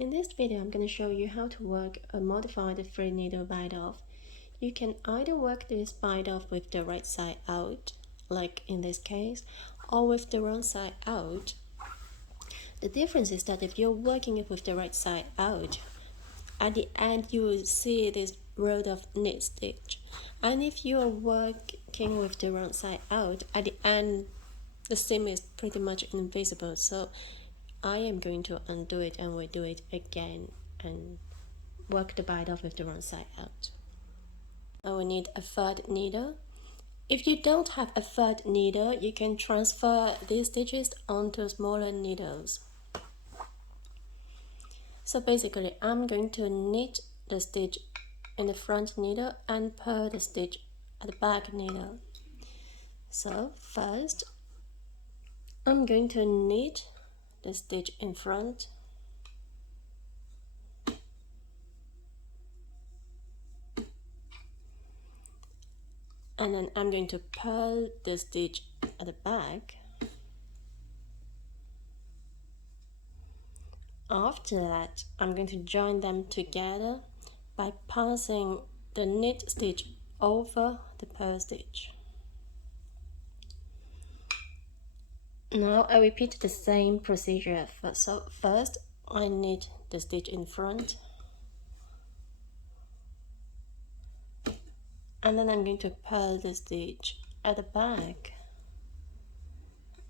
In this video, I'm going to show you how to work a modified free needle bite off. You can either work this bite off with the right side out, like in this case, or with the wrong side out. The difference is that if you're working it with the right side out, at the end you will see this row of knit stitch. And if you are working with the wrong side out, at the end the seam is pretty much invisible. So I am going to undo it and we'll do it again and work the bite off with the wrong side out. Now we need a third needle. If you don't have a third needle, you can transfer these stitches onto smaller needles. So basically, I'm going to knit the stitch in the front needle and purl the stitch at the back needle. So first, I'm going to knit the stitch in front, and then I'm going to purl the stitch at the back. After that, I'm going to join them together by passing the knit stitch over the purl stitch. Now I repeat the same procedure. So first I knit the stitch in front, and then I'm going to purl the stitch at the back,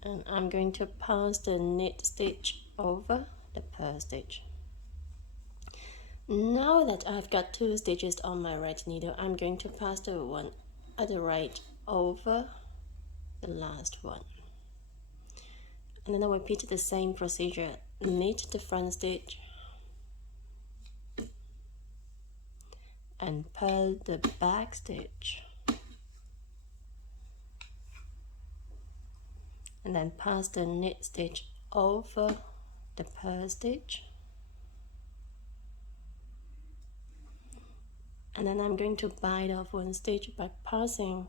and I'm going to pass the knit stitch over the purl stitch. Now that I've got two stitches on my right needle, I'm going to pass the one at the right over the last one. And then I'll repeat the same procedure. Knit the front stitch and purl the back stitch, and then pass the knit stitch over the purl stitch, and then I'm going to bite off one stitch by passing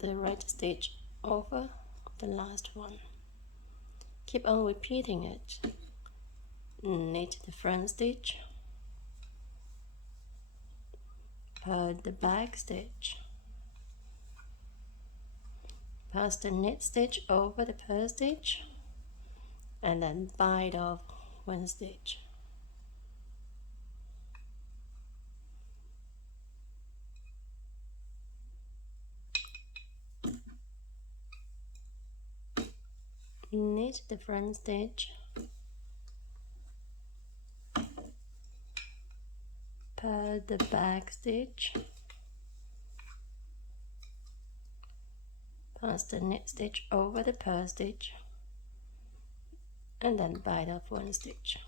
the right stitch over the last one. Keep on repeating it. Knit the front stitch, purl the back stitch, pass the knit stitch over the purl stitch, and then bite off one stitch. Knit the front stitch, purl the back stitch, pass the knit stitch over the purl stitch, and then bite off one stitch.